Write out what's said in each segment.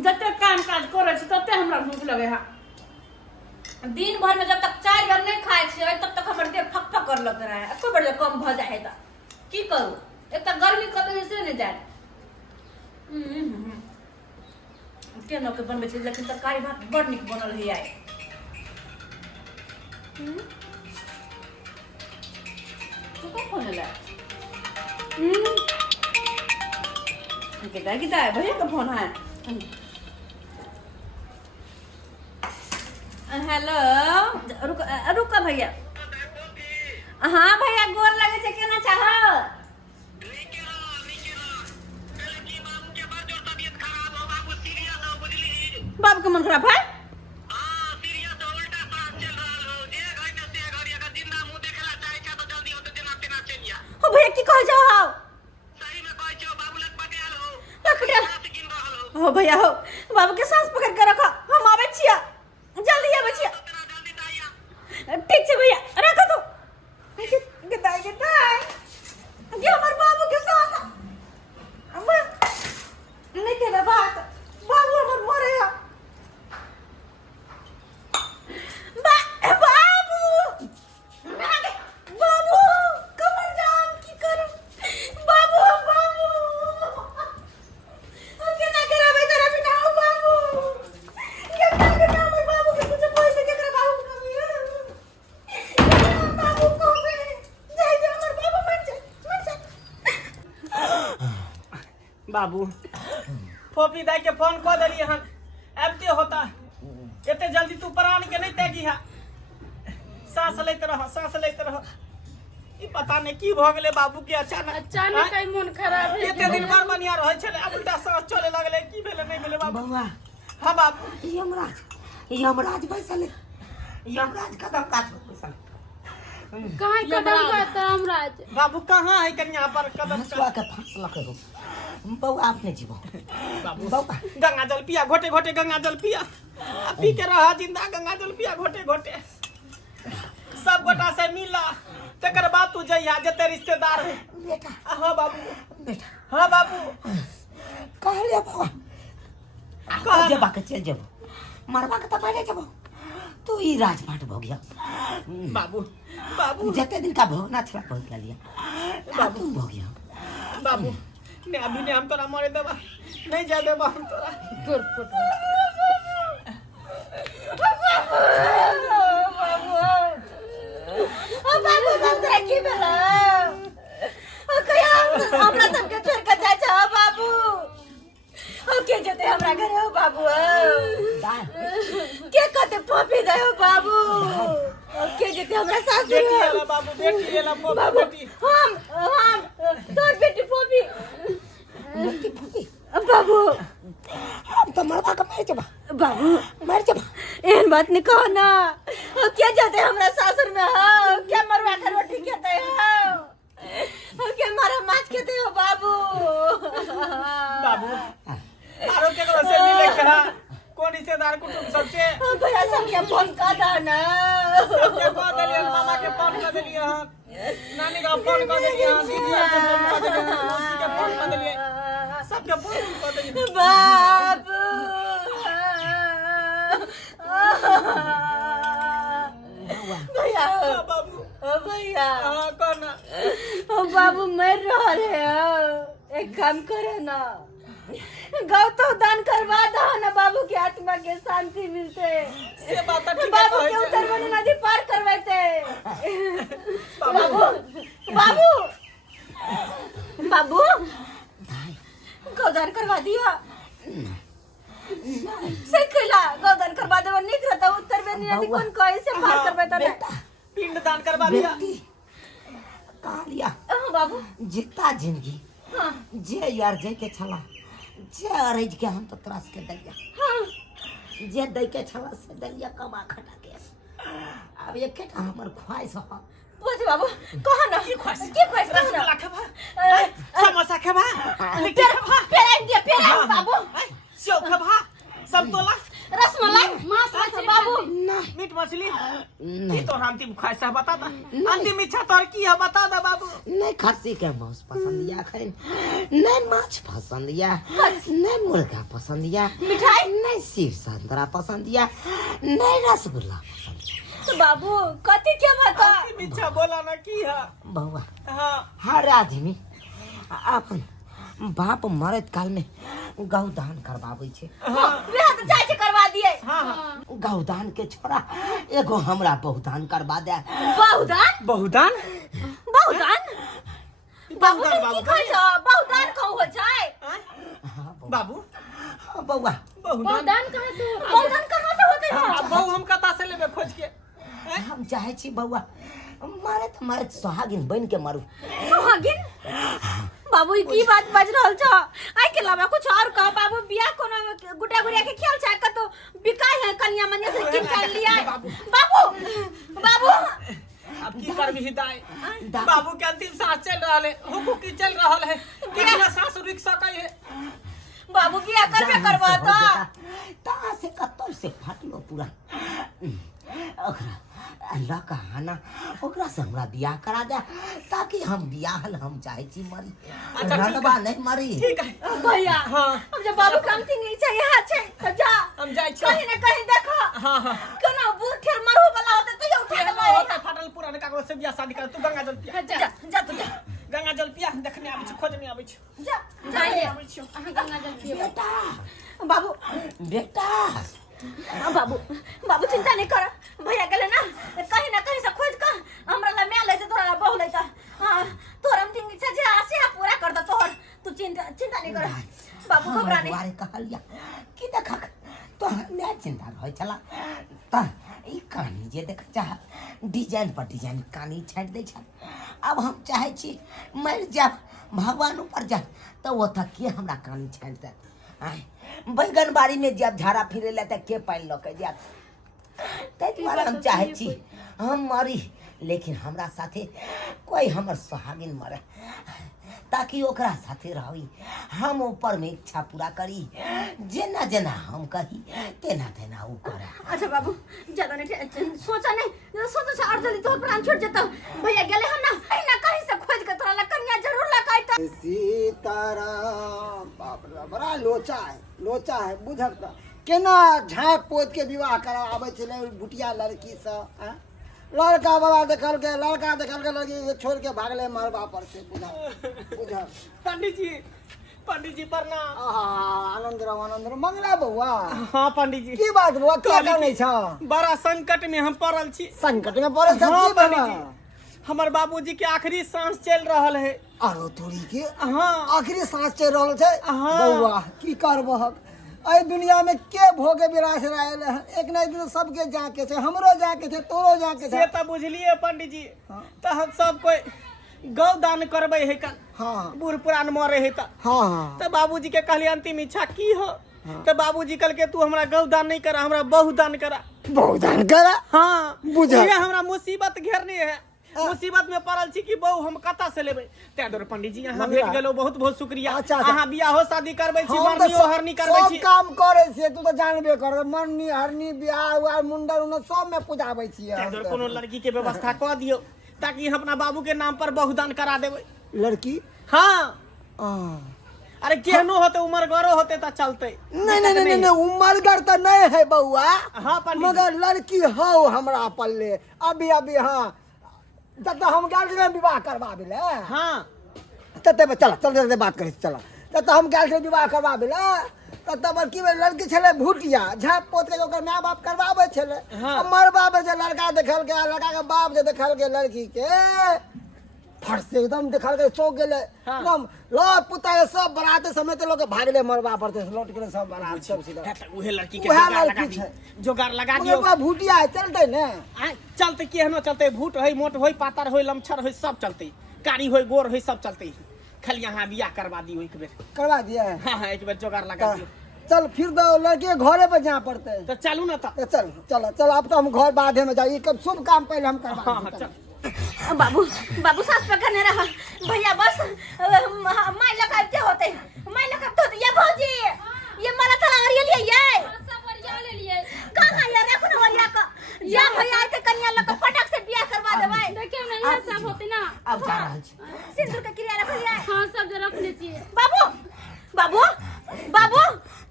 जते काम काज करे छी तते हमरा भूख लगे है। दिन भर में जब तक 4 बार नहीं खाए छी तब तक हमर देह फक फक कर लग रहा है। एको बार कम भ जाए त की करू, एक त गर्मी कते से नहीं जाए। केना के बनबे छी लेकिन तरकारी भात बड़ निक बनल है आइ। तू का फोन ले कितना है भैया का फोन है। हेलो रुका भैया। हाँ भैया गोर लगे से केना चाह। बाबू के मन खराब है। भैया की कह जाओ हो भैया हो बाबू के सांस पकड़ के रखो, हम आवे छिया जल्दी आवे छिया। ठीक है भैया रखो तू गदाई ये हमर बाबू के सांस अम्मा नहीं के बात बाबू हमर मरे है। बाबू फोपी दाई के फोन कर दिलिए हन एबते होता एते जल्दी तू प्राण के नहीं त्यागी है। सांस लेते रह ई पता नहीं की भ गेले बाबू के अचानक कई मन खराब है। एते दिन भर बनिया रहे छले अब उल्टा सांस चले लगले की भेले नहीं भेले बाबू। बउआ हां बाबू यमराज बैसल यमराज कदम काट बैसल कहां कदम का यमराज बाबू कहां है कन्या पर कदम हंसवा के फांसला करो बउआ अपने जीवो बाबू बउआ गंगा जल पिया घोटे घोटे गंगा जल पिया पी के रहा जिंदा गंगा जल पिया घोटे घोटे सब गोटा से मिला तकर बाद तू जइया जते रिश्तेदार है बेटा। हां बाबू बेटा हां बाबू कहले बउआ कह जे बाके चल जबो मरवा के त पहले जबो तू ई राजपाट भ गया बाबू बाबू जते दिन का भोगना छला भोग लिया बाबू भ गया बाबू ने अभी ने हम तोरा मारे देबा नहीं जा देबा हम तोरा गुर फुट बाबू बाबू की बेला कया हमरा सबके छोड़ के जा जा बाबू के जते हमरा घर हो बाबू के कते पोपी दे हो बाबू के जते हमरा सासू बेटी वाला बाबू बेटी वाला बाबू बेटी हम तोर बेटी पोपी बेटी फूटी बाबू हम तो मरवा के मर जबा बाबू मर जबा एहन बात नहीं कहो ना। क्या जाते हमरा सासुर में हो क्या मरवा कर रोटी खेते हो क्या मारा माछ खेते हो बाबू। बाबू आरो केकरो से मिले कहा कौन रिश्तेदार कुटुंब सबसे भैया सबके फोन कर दो ना। सबके कह देलिए मामा के फोन कर देलिए नानी का फोन कर देलिए दीदी के फोन कर देलिए मौसी के फोन कर देलिए सबके फोन कर देलिए बाबू भैया बाबू भैया हां कौन बाबू मर रहे हो एक काम करे ना गौ तो दान करवा दो ना बाबू की आत्मा के शांति मिलते से बात ठीक बाबू है के उतर नदी पार करवाते बाबू बाबू बाबू गौदान करवा दिया सिखला गौदान करवा दो निक रहता उत्तर में नदी कौन कैसे पार करवाता ना पिंड दान करवा दिया कहा लिया बाबू जितना जिंदगी हाँ जे यार जे के छला जे अरज के हम तो त्रास के दलिया हाँ जे दै के छला से दलिया कमा खटा के अब एक के हमर ख्वाहिश हो बोझ बाबू कहो ना की ख्वाहिश रसगुल्ला खबा समोसा खबा लिट्टी खबा पेरा बाबू सेव खबा संतोला रसमलाई मांस बाबू ना मीट मछली नहीं। की तोर अंतिम ख्वाहिश है बता दा। अंतिम इच्छा तोर की है बता दा बाबू। नहीं खस्सी के मांस पसंद या खाए, नहीं माछ पसंद या, नहीं मुर्गा पसंद या, मिठाई? नहीं सेब संतरा पसंद या, नहीं रसगुल्ला पसंद या। तो बाबू कथी के बता? अंतिम इच्छा बोला ना की है। बउआ हाँ हर आदमी अपन बाप मरत काल में गौदान करवावे छे। बियाह तो जाय छे करवा दिए। हाँ गौदान के छोड़ा एगो हमरा बहुदान करवा दे। बहुदान? बहुदान बहुदान? बाबू बहुदान की बाबू कहै छ? बहुदान कहू हो छै? बाबू हाँ, बउआ बहुदान बहुदान कहाँ से होते हैं? अब बहु हम कता से लेबे खोज के। हम चाहे छी बउआ मारे सोहागिन बन के मरू। सुहागिन? बाबू ई की बात बज रहल छ? आइ के अलावा कुछ और कह बाबू। बियाह कोनो गुड्डा गुड़िया के खेल छै कतो बिकाय है कन्या मन्या से किन कर लिया? बाबू बाबू अब की करबी हिदाय। बाबू के अंतिम सांस चल रहल है, हुकुकी चल रहल है। कितना सांस रुक सकै है? बाबू बियाह करबे करबा त ता से कत्तल से फाटलो पूरा। ओकरा अल्लाह का हाना ओकरा से हमरा बियाह करा दे ताकि हम बियाहल हम चाहे छी मरी। अच्छा, ठीक रनबा नहीं मरी। ठीक है भैया हाँ। अब जब बाबू काम थी नहीं चाहिए यहाँ छै तो जा हम जाय छी। कहीं ना कहीं देखो हाँ हाँ केना बूढ़ ठेर मरहो वाला होते तो ये उठा केना के होता फाटल पुराने कागज से बियाह शादी कर। तू गंगा जल पिया। जा जा तू जा गंगा जल पिया देखने आबै छी, खोजने आबै छी। जा जाइए आबै छी। अहाँ गंगा जल पियो बेटा बाबू। बेटा बाबू बाबू चिंता नहीं कर। भैया गेले ना कहीं से खोज कर हमरा ला मैं ले तोरा ला बहु लेता। हां तोर हम दिन इच्छा जे आसे पूरा कर दो तोर। तू चिंता नहीं कर बाबू घबरा नहीं। दुआरे कहलिया कि देखा तो मैं चिंता रह चला त ई कहानी जे देख चाह डिजाइन पर डिजाइन कहानी छाट दे छ। अब हम चाहे छी मर जाब भगवान ऊपर जा तो वो तक के हमरा कहानी छाट दे। आय बैगन बाड़ी में जब झाड़ा फिरे ले त के पाइन ल के जा। तै दुआरे हम चाहे छी हम मरी लेकिन हमरा साथे कोई हमर सुहागिन मरे ताकि ओकरा साथे रही। हम ऊपर में इच्छा पूरा करी जेना जेना हम कही तेना तेना ऊ करे। अच्छा बाबू ज्यादा नहीं सोचा नहीं सोचा से और जल्दी तोर प्राण छूट जता। भैया गेले हम ना कहीं से खोज के तोरा ला कन्या जरूर लगाई त। सीताराम बाप रे बड़ा लोचा है बुझक त केना झाँप पोत के विवाह करावे छले बुटिया लड़की से। लड़का बाबा देखल के लड़की छोड़ के भागले मरबा पर से। बुझक पंडित जी प्रणाम। आनंद रहो मंगला बउआ। हाँ पंडित जी की बात बउआ क्या करने छ? बड़ा संकट में हम पड़ल छी। संकट में पड़ल छ हाँ की पंडित बाबा? जी हमर बाबूजी के आखिरी सांस चल रहल है। आरो तोरी के हाँ आखिरी सांस चल रहल छै। हाँ। बउआ की करबहक अय दुनिया में के भोगे विरास रहल है। एक न एक दिन सबके जाके छै, हमरो जाके छै, तोरो जाके से छै। तो बुझलिए पंडित जी। हाँ। तो हम सब कोई गौदान करबे है कल। हाँ बूढ़ पुरान मरे है तो हाँ तो बाबूजी के कहली अंतिम इच्छा की हो। तो बाबूजी कल के तू हमरा गौदान नहीं करा हमरा बहुदान करा। बहुदान करा। हाँ बुझल। ये हमरा मुसीबत घेरने है। मुसीबत में पड़ल छी कि बहु हम कता से लेबे। ते दर पंडित जी यहाँ भेट गेलो बहुत बहुत शुक्रिया। अच्छा, अच्छा। अहाँ बियाह शादी करबै छी हम तो मरनी हरनी करबै सब छी। काम करे छियै, तू तो जानबे कर। मरनी हरनी बियाह हुआ मुंडन उन्डन सब में पुजाबै छियै। ते दर कोनो लड़की के व्यवस्था क दियो ताकि हम अपना बाबू के नाम पर बहुदान करा देबै। लड़की हाँ हाँ। अरे केहनो होते उमर गरो होते तो चलते। नहीं उमरगर तो नहीं है बउआ। हाँ पंडित जी। मगर लड़की हो हमरा पल्ले अभी हाँ जब हम गए विवाह करवाबे ले। हाँ तब चल बात करी चल। तब हम गए विवाह करवाबे ले तब की लड़की छले भूटिया झाँप पोत के ओकर माय बाप करवाबे छले। हाँ। मरबाबे जे लड़का देखल के लड़का के बाप जे देखल के लड़की के फट से एकदम देखल के चौक गेले। हाँ। एकदम लौट पुता के सब बराते समेत लोग भागले मरबा पर से लौट गेले सब बारात सब सीधा। है तो उहे लड़की के उहे जोगाड़ लगा लड़की दियो। छै। जोगाड़ लगा मगर दियो। बा भूटिया है चलते ने। आय चलते केहनो चलते भूट होई मोट होई पातर होई लमछर होई सब चलते। कारी होई गोर होई सब चलते। खाली यहाँ बियाह करवा दियो एक बेर। करवा दिया है। हाँ एक बेर जोगाड़ लगा दियो। चल फिर तो लड़के घरे पे जा पड़ते। तो चलू ना तो। चल चल चल अब तो हम घर बाधे में जाइए कब शुभ काम पहले हम करवा हाँ हाँ चल। बाबू बाबू सांस पकड़ने रहा। भैया बस माय लगाते होते ये भौजी ये मला तला और ये लिए कहां ये रखो ना वरिया का या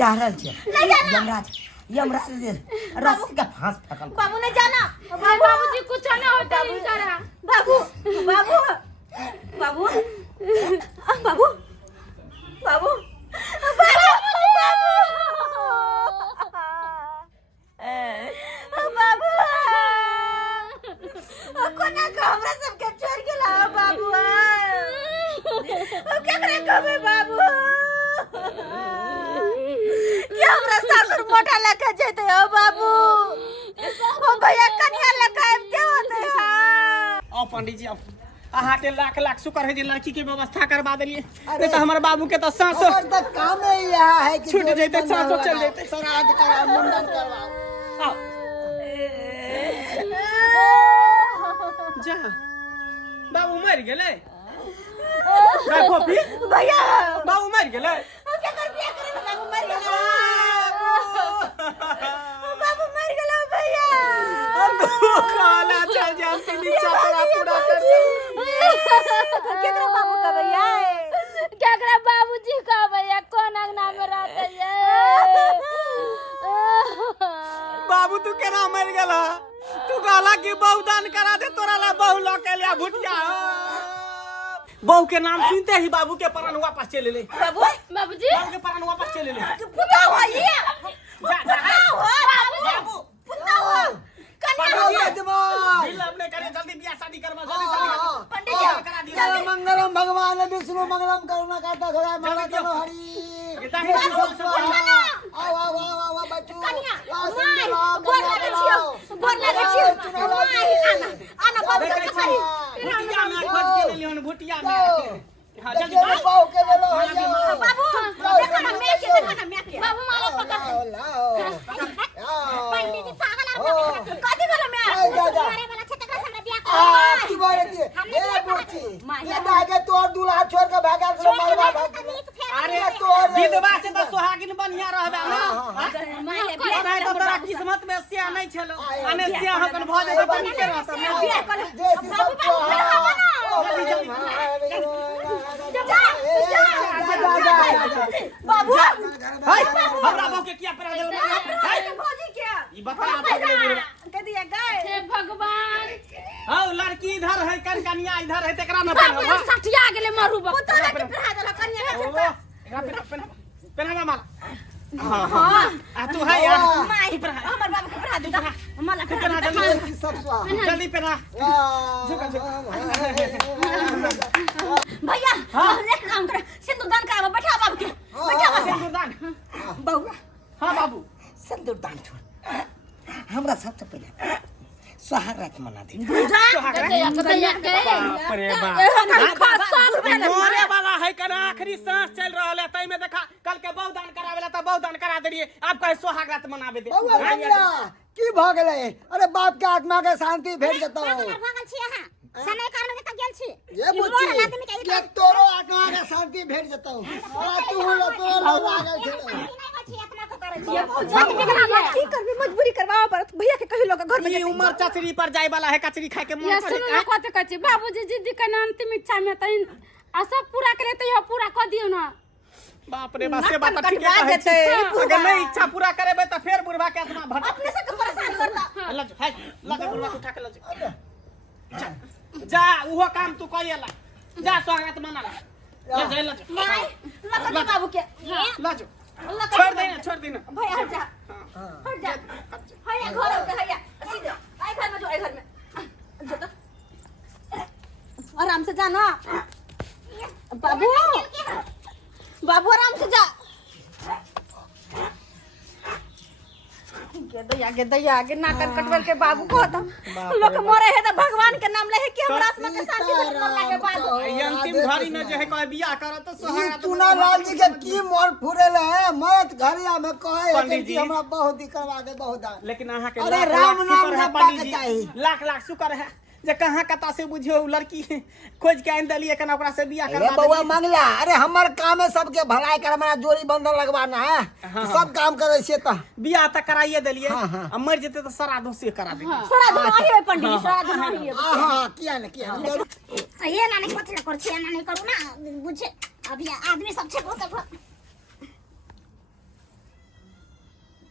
जा रहल छै नहीं जाना। यमराज रस्सी का फांस फेंकल बाबू ने जाना। बाबूजी कुछ ना होता इनका। बाबू बाबू बाबू बाबू बाबू बाबू कोना को हमरा सबके छोड़ के लाओ बाबू केकरे कहबे बाबू कि हमरा सासुर मोटा लगा जेते हो बाबू ओ भैया कन्या लगा के होते आओ पंडित जी आओ अहाँ के लाख लाख शुक्र है जे लड़की के व्यवस्था करवा देलिए नहीं तो हमारे बाबू के तो सांसो और तक काम ही यह है कि छूट जैते सांसो चल जैते श्राद्ध करा मुंडन करवाओ। आओ जा बाबू मर गेले फोफी भैया बाबू मर गेले क्या कर दिया करे बाबू मर गया बाबू मर गया भैया तू काला चल जा के नीचे पूरा पूरा कर दे केकरा बाबू का भैया केकरा बाबूजी का भैया कौन अंगना में रहते है। बाबू तू केना मर गेला तू कहला कि बहु दान करा दे तोरा ला बहु ला के लिया भुटिया बहू के नाम सुनते ही बाबू के प्राण वापस चले ले बाबू बाबूजी बाबू के प्राण वापस चले ले पुता हुआ ये जा बाबू पुता हुआ कन्या हुआ जमाई दिल अपने करे जल्दी ब्याह शादी करवा जल्दी शादी करवा पंडित जी करा दी जय मंगलम भगवान विष्णु मंगलम करुणा करता सदा माला तनो हरि आओ आओ आओ आओ बच्चू कन्या आओ माय सुंदर गोर लागे छियो गोर लागे छियो माय आना बाबू के करी भुटिया में खोज के ले हन भुटिया में हां जल्दी ये पाओ के ले लो बाबू देखो ना मैं के देखो ना मैं के बाबू माला पकड़ लाओ पंडित जी पागल है कथि बोलो मैं जा मारे वाला छे तकरा संग बियाह कर की बोले थी ये बुच्ची ये दागे तोर दूल्हा छोड़ के भागा के मरवा भाग अरे तोर विधवा से तो सुहागिन बढ़िया रहबे ना माय अरे तो तोरा किस्मत में सिया नहीं छलो अने सिया हकन भ जाए तो ठीक रहत बियाह कर जैसी सब बाबू हाय हमरा बाबू के किया परा देल हाय भौजी क्या ई बता दे बुढ़वा कह दिया गए हे भगवान हां लड़की इधर है कन्या इधर है तेकरा न बाबू पहनवा सठिया गेले मारू बाबू पुता के पढ़ा देला कन्या के छता पहनवा माला हां आ तू है यार माय हमर बाबू के पढ़ा देता मला के पहना जल्दी सब स्वाहा जल्दी पहना भैया एक काम कर सिंदूर दान करावा बैठा बाबू के बैठा सिंदूरदान बउआ हां बाबू सिंदूर दान छोड़ हमरा सबसे पहले सुहागरात मना दे अरे मोरे वाला है कना आखिरी सांस चल रहल है तई में देखा कल के बहु दान करावेला त बहु दान करा देलिए आप कहे सुहागरात मनावे दे बउआ कन्या की भ गेलै अरे बाप के आत्मा के शांति भेट जतौ भागल छी अहाँ समय कारण के त गेल छी ये बुच्ची के तोरो आत्मा के शांति भेट जतौ अरे तू हो तो लागल छलो की करबी मजबूरी करवावा पड़त भैया के कहि लोग घर में ये उमर चचरी पर जाए वाला है कचरी खाए के ये मन सुन ना करे कते कचे बाबूजी जिद्दी के अंतिम इच्छा में त आ सब पूरा करे त यो पूरा क दियो ना बाप रे बाप से बात नाक ठीक कटवा है देते, अगर नहीं इच्छा पूरा करेबे त फिर बुढ़वा के आत्मा भटक अपने से परेशान करता लज है लज बुढ़वा को उठा के लज जा उहो काम तू करिएला जा स्वागत मना ले जा लज माय लखन बाबू के लज छोड़ देना भैया हट जा हट जा हैया घर होके हैया सीधे आई घर में जो आई घर में जो तो आराम से जाना बाबू बाबू आराम से जा गे दैया आगे नाकन कटवल के बाबू को था लोग मरे है तो भगवान के नाम ले है कि हमरा आत्मा के शांति से मरला के बाद ये अंतिम घड़ी में जो है कोई बियाह करो तो सुहागरात चुना लाल जी के की मोर फुरेल है मरत घरिया में कहे पंडित कि जी। हमरा बहुत ही करवा दे बहुत दान लेकिन अहाँ के अरे लाख राम लाख नाम शुक्र है जपा पंडित के जी चाही। लाख लाख शुक्र है जे कहाँ कता से बुझियो लड़की खोज के आइन दलिए कना ओकरा से बियाह अरे करवा बउआ देलिए। मंगला अरे हमर काम है सबके भलाई करवाना जोड़ी बंधन लगवाना है सब काम करे छे त बियाह तक कराइए दिलिए हाँ, हाँ। अब मर जेते तो श्राद्धो से करा देंगे श्राद्ध नहीं है पंडित जी श्राद्ध नहीं है हां किया न ये ना नहीं पत्थर कर छे ना नहीं करू ना बुझे अभी आदमी सब छे बहुत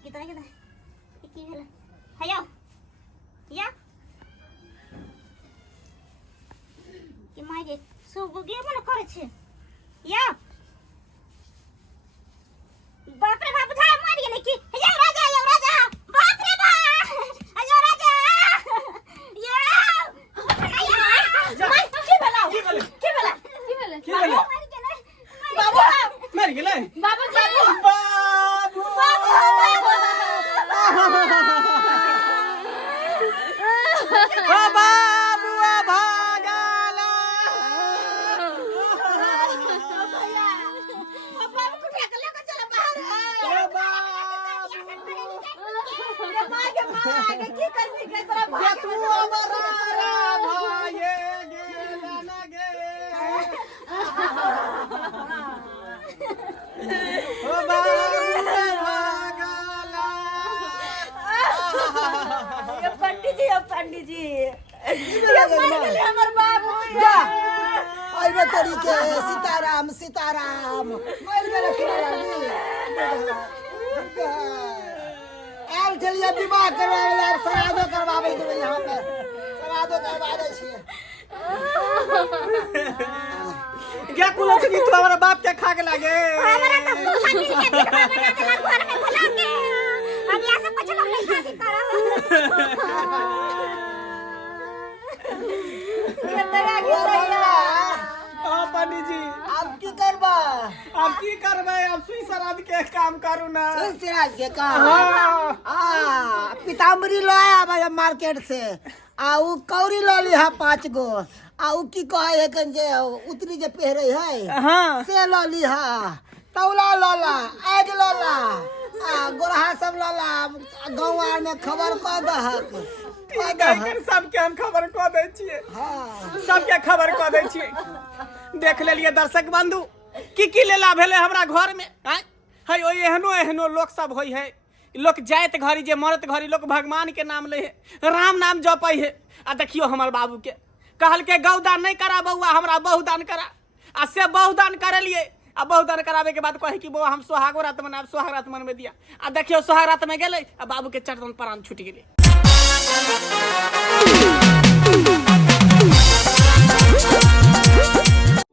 कितना की भेल हैया या कि माय गे सब गेम न करे छे या बाप रे बाप धाय मार गेले की हैया राजा बाप रे बाप हैया राजा या माय की भेला की भेलै की भेलै की भेलै मार गेले बाबू मर गेलै बाबू बाबू ओ बाबू भागला बाबू को फेंक लेके चला बाहर ओ बाबू मागे की करबी के तोरा ये तू अमरा भाये गेला न गे ओ बाबू भागला ये पंडित जी ये मर गेले हमर बाबू जा अइबे तरीके सीताराम सीताराम मर गेले आयल चलिए विवाह करवावे अब श्राद्धो करवावे के यहाँ पे श्राद्धो करवा दै छियै क्या कुलो से तू हमारा बाप के खा के लागे हमरा तो सोफा मिल के दिखवा बना देला घर में बुला के हम यहाँ से कुछ लोग नहीं शादी करा ये तेरा की तैयार हाँ पंडित जी अब की करबा अब की करबे अब सुई श्राद्ध के काम करू ना सिराज के काम हाँ पीताम्बरी लो आया भाई मार्केट से आ उ कौड़ी लो ली 5 गो आ उ की कहे है कन जे उतरी जे पहरे है हाँ से लो ली हा तौला लोला आग लोला आ गोरहा सब लोला गांव आर में खबर क दहक ठीक है कर सबके हम खबर कऽ दै छियै हां सबके खबर कऽ दै छियै देख लेलिए दर्शक बंधु की लेला भेले हमरा घर में है ओइ एहनो लोक सब होई है लोक जाइत घड़ी जे मरत घड़ी लोक भगवान के नाम ले है राम नाम जपै है आ देखियो हमर बाबू के कहल के गौदान नहीं करा बउआ हमरा बहुदान करा आ से बहुदान करलिए आ बहुदान करावे के बाद कहे कि बउआ हम सोहागो रात मनाब सोहाग रात मनबे दिया आ देखियो सोहाग रात में गेलै आ बाबू के चटदन प्राण छूट गेलै